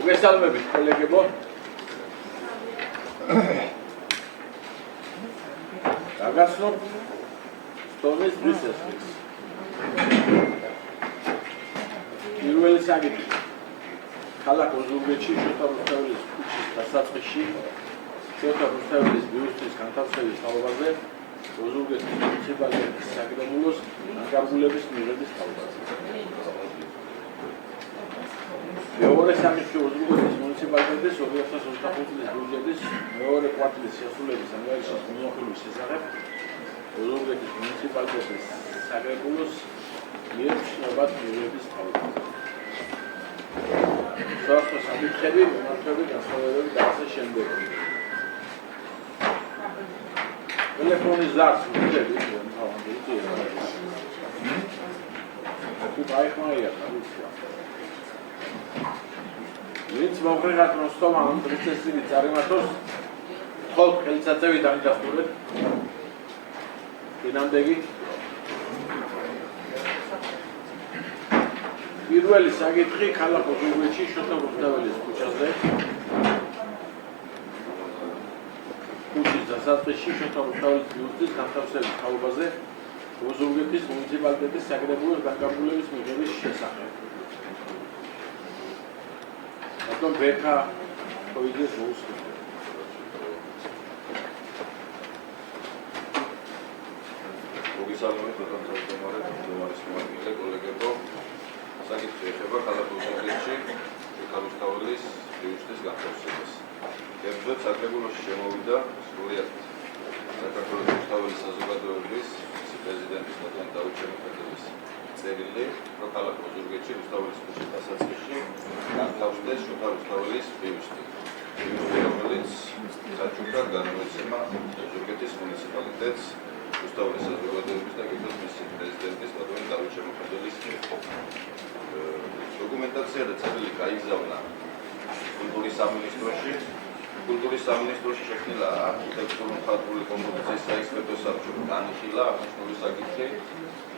მოგესალმებით კოლეგებო. Გაგაცნობ სტომის ბიზნესის. პირველი საკითხი. ქალაქ ოზურგეთში შოთა რუსთაველის ქუჩის დასაწყისში შოთა რუსთაველის ბიუსტის განთავსების თაობაზე ოზურგეთის მუნიციპალიტეტის საკრებულოს განკარგულების მიღების თაობაზე. მეორე საკითხი ოზურგეთის მუნიციპალიტეტის 2025 წლის ბიუჯეტის მეორე კვარტალის შესრულების ანგარიშის მიმოხილვის შესახებ ოზურგეთის მუნიციპალიტეტის საკრებულოს მიერ ცნობად მიღების თაობაზე. Სასწრაფო საკითხები, მიმართულებით განსხვავებები და ასე შემდეგ. Ტელეფონის ზარს ვუწევთ, თუ გაიხმარია თავისი. ვინც მომხრეღათ რომ სტომა ამ პროცესში წარიმართოს, ხოლმე ხელისაწევი დამიდასტურეთ. წინამდეგი პირველი საკითხი ქალაქ ოზურგეთში შოთა რუსთაველის ქუჩაზე ქუჩის დასაწყისში შოთა რუსთაველის ბიუსტის განთავსების თაობაზე ოზურგეთის მუნიციპალიტეტის საკრებულოს განკარგულების მიღების შესახებ. ბატონ ბექა ხოიძეს მოუსმინეთ. მოგესალმებით ბატონ თავმჯდომარე, მომარისმოადგილე კოლეგებო. საკითხი ეხება ქალაქ ოზურგეთში შოთა რუსთაველის ბიუსტის განთავსებას. კერძოდ საკრებულოში შემოვიდა სრულიად საქართველოს რუსთაველის საზოგადოების პრეზიდენტის ბატონ დავით შემოქმედებლის წერილი, რომ ქალაქ ოზურგეთში რუსთაველის ქუჩის დასაწყისში განთავსდეს შოთა რუსთაველის ბიუსტი, რომელიც საჩუქრად განმოეცემა ოზურგეთის მუნიციპალიტეტს რუსთაველის საზოგადოების და კერძოდ მისი პრეზიდენტის ბატონ დავით შემოქმედებლის დოკუმენტაცია და წერილი გაიგზავნა კულტურის სამინისტროში შექმნილა არქიტექტურულ-მხატვრული კომპოზიციის საექსპერტო საბჭომ განიხილა აღნიშნული საკითხი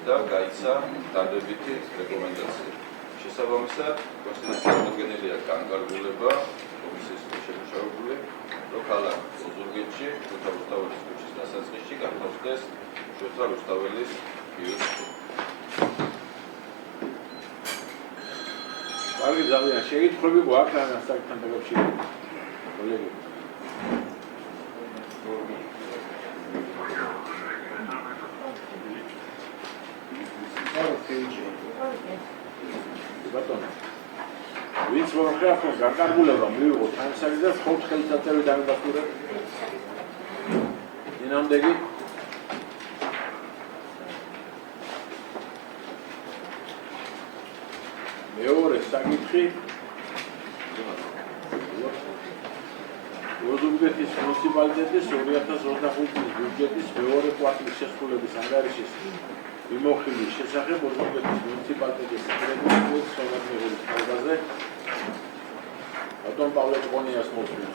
და გაიცა დადებითი რეკომენდაცია. შესაბამისად, წარმოდგენილია განკარგულება კომისიის შემუშავებული, რომ ქალაქ ოზურგეთში შოთა რუსთაველის ქუჩის დასაწყისში განთავსდეს შოთა რუსთაველის ბიუსტი. კარგი, ძალიან შეიტყვები გვაქვს ამ საკითხთან დაკავშირებით. კოლეგები. ბატონო. ვინც მომხრეღათ რომ განკარგულება მივიღოთ ამ საკითხზე, ხოლმე ხელისაწევი დამიდასტურეთ. წინამდეგი მეორე საკითხი ოზურგეთის მუნიციპალიტეტის 2025 წლის ბიუჯეტის მეორე კვარტალის შესრულების ანგარიშის მიმოხილვის შესახებ ოზურგეთის მუნიციპალიტეტის საკრებულოს ცნობად მიღების თაობაზე ბატონ პავლე ჭყონიას მოსვით.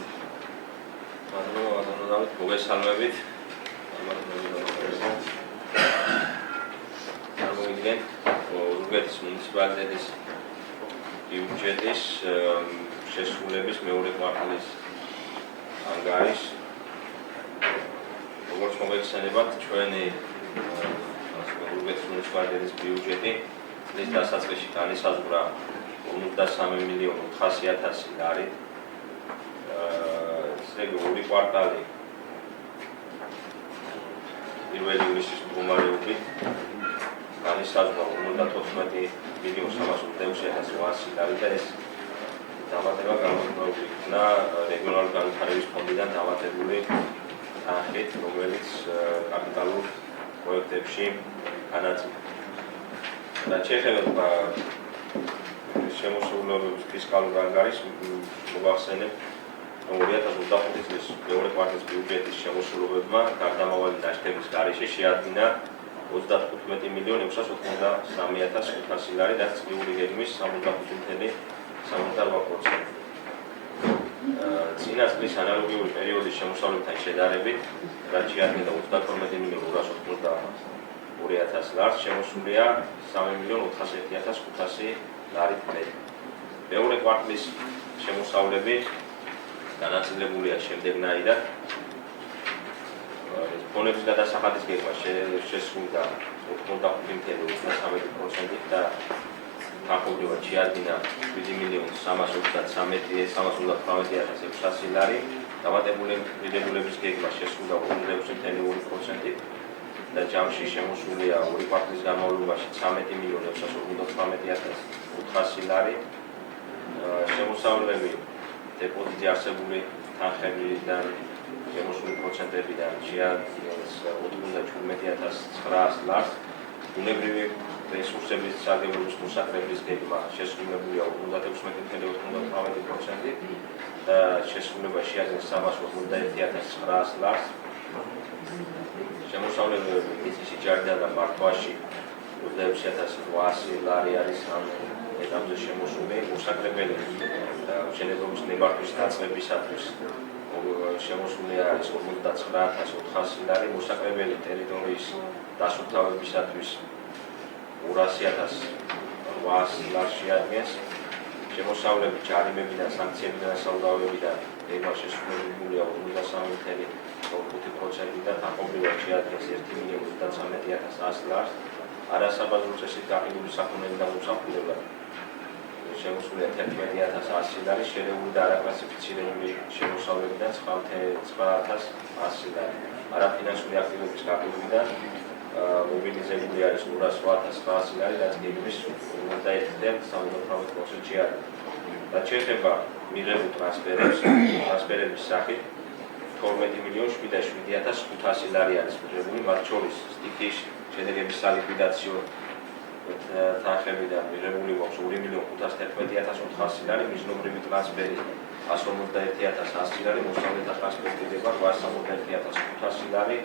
ბატონო, მოგესალმებით. წარმოვიდგენთ ოზურგეთის მუნიციპალიტეტის ბიუჯეტის შესრულების მეორე კვარტალის ანგარიშს. როგორც მოგეხსენებათ, ჩვენი ოზურგეთის მუნიციპალიტეტის ბიუჯეტი წლის დასაწყისში განისაზღვრა 53,400,000 ლარი. ესე ორი კვარტალი პირველი ივნისის მდგომარეობით განისაზღვრა 54,326,800 ლარი და ეს დამატება გამოიყენა რეგიონალური განვითარების ფონდიდან დამატებული თანხით, რომელიც კაპიტალურ პროექტებში განაწილდა. და შეეხება შემოსავლების ფისკალურ ანგარიშს, მოგახსენებთ, რომ 2025 წლის მეორე კვარტალის ბიუჯეტის შემოსრულებებმა გარდამავალი დაშტების გარეშე შეადგინა 35,693,500 ლარი და წლიური გეგმის 65,78%. წინა წლის ანალოგიური პერიოდის შემოსავლებთან შედარებით, რაც შეადგინა 32,282,000 ლარს, შემოსულია 3,401,500 ლარით მეტი. მეორე კვარტლის შემოსავლები განაწილებულია შემდეგნაირად. ფონების გადასახადის გეგმა შესრულდა 85.13% და თანხმობრივად შეადგინა 7.333.618 ლარი. დამატებული მიდრებულების გეგმა შესრულდა 86.2% და ჯამში შემოსულია ორი კვარტლის განმავლობაში 13.658.400 ლარი. შემოსავლები დეპოზიტი არსებული თანხებიდან შემოსული პროცენტებიდან შეადგენს 97.900 ლარს. ბუნებრივი რესურსების სარგებლობის მოსაკრების გეგმა შესრულებულია 56.98% და შესრულება შეადგენს 381.900 ლარს. შემოსავლები მიწის ჯარიდან და მართვაში 26.800 ლარი არის ამ ეტაპზე შემოსული. მოსაკრებელი მშენებლობის ნებართვის დაწყებისათვის შემოსული არის 59.400 ლარი. მოსაკრებელი ტერიტორიის დასუფთავებისათვის 200.800 ლარს შეადგენს. შემოსავლები ჯარიმებიდან, სანქციებიდან, საზღვაოებიდან გეგმა შესრულებულია 53.4% და თანხმობრივად შეადგენს 1.33.100 ლარს. არასაბაზრო წესით გაყიდული საქონელი და მომსახურება შემოსულია 11.100 ლარი, შერეული და არაკლასიფიცირებული შემოსავლებიდან 9.100 ლარი. არაფინანსური აქტივების გაყიდვიდან მობილიზებული არის 208.900 ლარი, რაც გეგმის 51.78%-ში არის. რაც შეეხება მიღებულ ტრანსფერების სახით 12.707.500 ლარი არის მიღებული, მათ შორის სტიქიის შედეგების სალიკვიდაციო თანხებიდან მიღებული გვაქვს 2.511.400 ლარი, მიზნობრივი ტრანსფერი 151.100 ლარი, მოსწავლეთა ტრანსპორტირება 861.500 ლარი,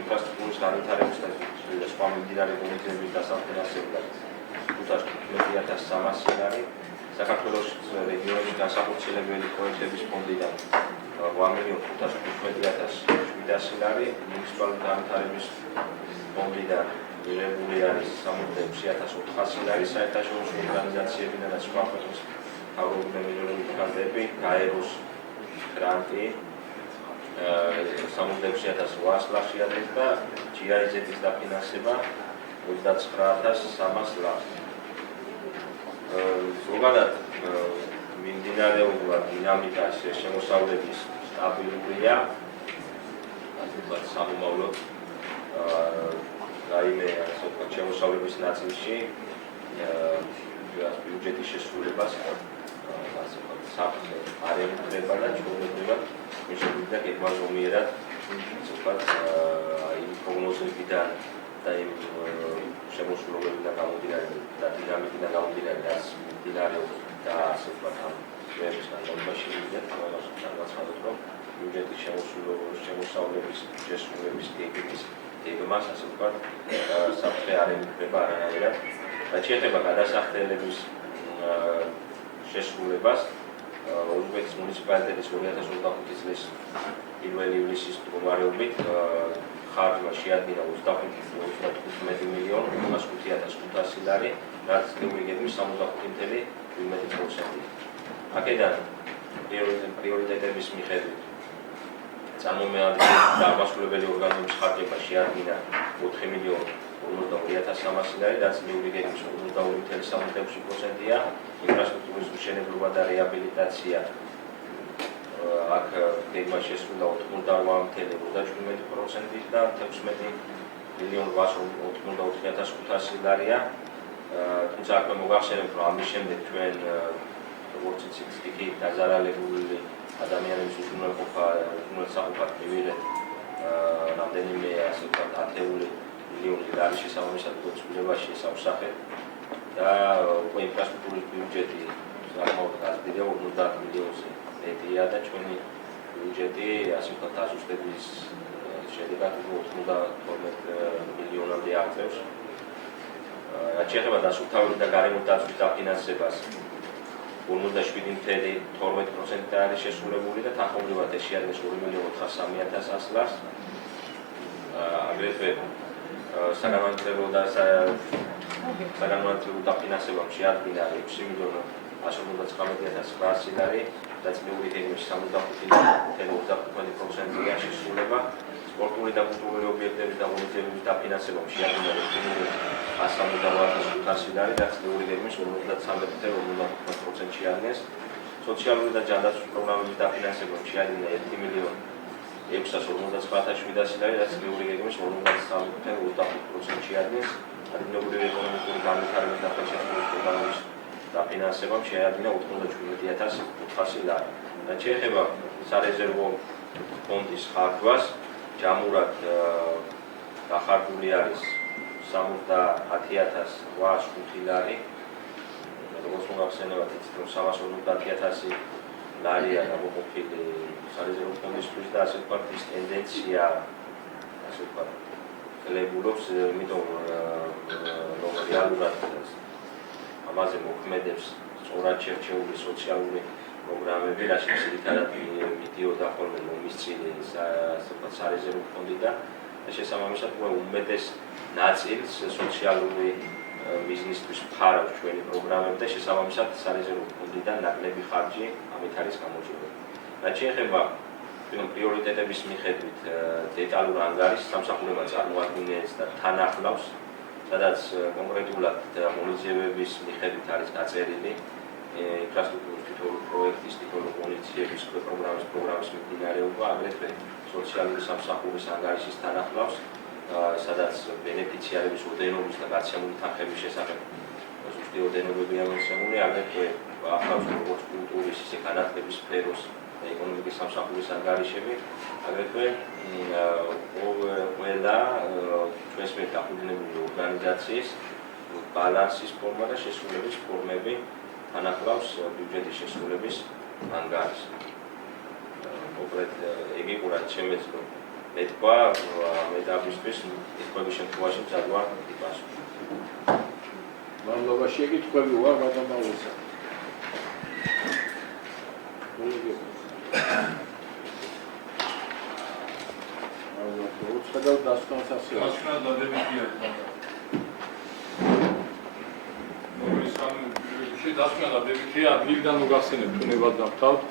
ინფრასტრუქტურის განვითარების და სხვა მიმდინარე პროექტების დასაფინანსებლად 515.300 ლარი, საქართველოს რეგიონის განსახორციელებელი პროექტების ფონდიდან 8.515.700 ლარი, მუნიციპალური განვითარების ფონდიდან მიღებული არის 66.400 ლარი, საერთაშორისო ორგანიზაციებიდან და სხვა ქვეყნის მთავრობითი გრანტები, გაეროს გრანტი 66.800 ლარში არის და GIZ-ის დაფინანსება 29.300 ლარს. ზოგადად მიმდინარეობა დინამიკა შემოსავლების სტაბილურია, ასე სამომავლოდ რაიმე შემოსავლების ნაწილში ბიუჯეტის შესრულებას არ ემუქრება და ჩვეულებრივად შეგვიძლია გეგმა ზომიერად იმ პროგნოზებიდან და იმ შემოსრულობებიდან გამომდინარე და დინამიკიდან გამომდინარე რაც მიმდინარეობს და ასე ვთქვათ ამ projektის განმავლობაში შეგვიძლია განაცხადოთ, რომ ბიუჯეტის შემოსავლების შესრულების გეგმას ასე ვთქვათ საფრთხე არ ემუქრება არანაირად. რაც შეეხება გადასახდელების შესრულებას, ოზურგეთის მუნიციპალიტეტის 2025 წლის 1 ივლისის მდგომარეობით ხარჯმა შეადგინა 25.500.500 ლარი, რაც გეგმის 65.12%. აქედან პრიორიტეტების მიხედვით წარმომადგენელი და აღმასრულებელი ორგანოების ხარჯება შეადგინა 4.42.300 ლარი, რაც გეგმის 52.66%-ია. ინფრასტრუქტურის მშენებლობა და რეაბილიტაცია აქ გეგმა შესრულდა 88.37% და 16.884.500 ლარია. თუმცა აქვე მოგახსენებთ, რომ ამის შემდეგ ჩვენ როგორც იცით, სტიქიით დაზარალებული ადამიანების უზრუნველყოფად მივიღეთ რამდენიმე ასე ვთქვათ 10 მილიონი ლარის შესაბამისად გაწყვეტილებაში ესავსახეთ და უკვე ინფრასტრუქტურის ბიუჯეტი საკმაოდ გაზრდილია 50 მილიონზე მეტია და ჩვენი ბიუჯეტი ასე ვთქვათ დაზუსტების შედეგად 92 მილიონამდე აღწევს. რაც შეეხება დასუფთავების და გარემოს დაცვის დაფინანსებას 57.12% არის შესრულებული და თანხმობრივად ეს შეადგენს 2.403.100 ლარს. აგრეთვე საგანმანათლებლო დაფინანსებამ შეადგინა 6.2 159,900 ლარი და წლიური გეგმის 65,25%-ია შესრულება. სპორტული და კულტურული ობიექტების და ღონისძიებების დაფინანსებამ შეადგინა 1,168,500 ლარი და წლიური გეგმის 53,55% შეადგინეს. სოციალური და ჯანდაცვის პროგრამების დაფინანსებამ შეადგინა 1,659,700 ლარი და წლიური გეგმის 53,25% შეადგინეს. ადგილობრივი ეკონომიკური განვითარების და ხელშეკრულების პროგრამების დაფინანსებამ შეადგინა 97,400 ლარი. რაც შეეხება სარეზერვო ფონდის ხარჯვას, ჯამურად დახარჯული არის 70,805 ლარი. როგორც მოგახსენებათ, იცით რომ 350,000 ლარია გამოყოფილი სარეზერვო ფონდისთვის და ასე ვთქვათ ის ტენდენცია ასე ვთქვათ ლებულობს, იმიტომ რომ რეალურად ამაზე მოქმედებს სწორად შერჩეული სოციალური პროგრამები, რაშიც ძირითადად მიდიოდა ხოლმე მომისწინე სარეზერვო ფონდიდან და შესაბამისად უმეტეს ნაწილს სოციალური ბიზნესთვის ფარავს ჩვენი პროგრამები და შესაბამისად სარეზერვო ფონდიდან ნაკლები ხარჯი ამით არის გამოჭედილი. რაც შეეხება პრიორიტეტების მიხედვით დეტალურ ანგარიშს სამსახურება წარმოადგენს და თან ახლავს, სადაც კონკრეტულად ღონისძიებების მიხედვით არის დაწერილი ინფრასტრუქტურის თითოეული პროექტის, თითოეული ღონისძიების პროგრამის მიმდინარეობა, აგრეთვე სოციალური სამსახურის ანგარიშის თან ახლავს, სადაც ბენეფიციარების ოდენობის და გაცემული თანხების შესახებ ზუსტი ოდენობებია მოცემული, აგრეთვე ახლავს როგორც კულტურის, ისე განათლების სფეროს და ეკონომიკის სამსახურის ანგარიშები, აგრეთვე ყველა ჩვენს მიერ დაფუძნებული ორგანიზაციის ბალანსის ფორმა და შესრულების ფორმები თან ახლავს ბიუჯეტის შესრულების ანგარიშს. კონკრეტ იგი ყურად შემეც რომ მეთქვა მეტაბისთვის ეთქვების შემთხვევაში მზადვა იპასუხა. მადლობა, შეკითხვები ვარ, გადამავლეცა. უცხოდავ დასკვნას ასე. დასკვნა დადებითია. დასკვნა დადებითია, ადგილიდან მოგახსენებ თუნებად დავთავთ.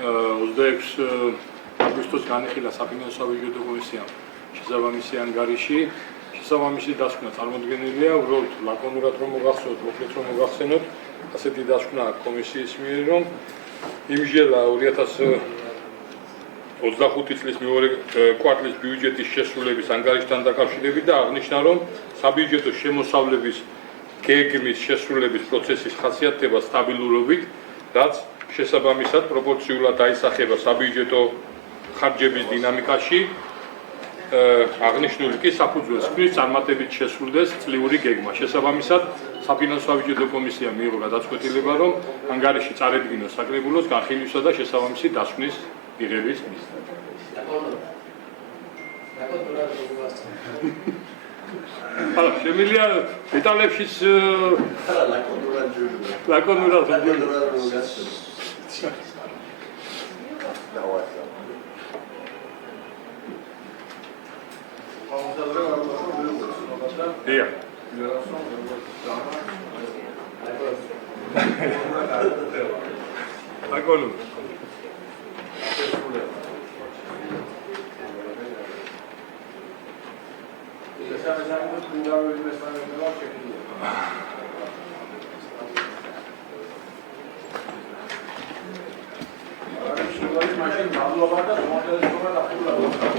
26 აგვისტოს განიხილა საფინანსო საბიუჯეტო კომისიამ შესაბამისი ანგარიში. შესაბამისი დასკვნა წარმოდგენილია, უბრალოდ ლაკონურად რომ მოგახსოვოთ, მოკლედ რომ მოგახსენოთ, ასეთი დასკვნა კომისიის მიერ, რომ იმჟელა 2025 წლის მეორე კვარტლის ბიუჯეტის შესრულების ანგარიშთან დაკავშირებით და აღნიშნა, რომ საბიუჯეტო შემოსავლების გეგმის შესრულების პროცესის ხასიათდება სტაბილურობით, რაც შესაბამისად პროპორციულად აისახება საბიუჯეტო ხარჯების დინამიკაში, აღნიშნული კი საფუძველს ქმნის წარმატებით შესრულდეს წლიური გეგმა. შესაბამისად, საფინანსო საბიუჯეტო კომისია მიიღო გადაწყვეტილება, რომ ანგარიში წარედგინოს საკრებულოს განხილვისა და შესაბამისი დასკვნის მიღების მიზნად. შემიძლია დეტალებშიც ლაკონურად მაშინ მადლობა და მომდევნო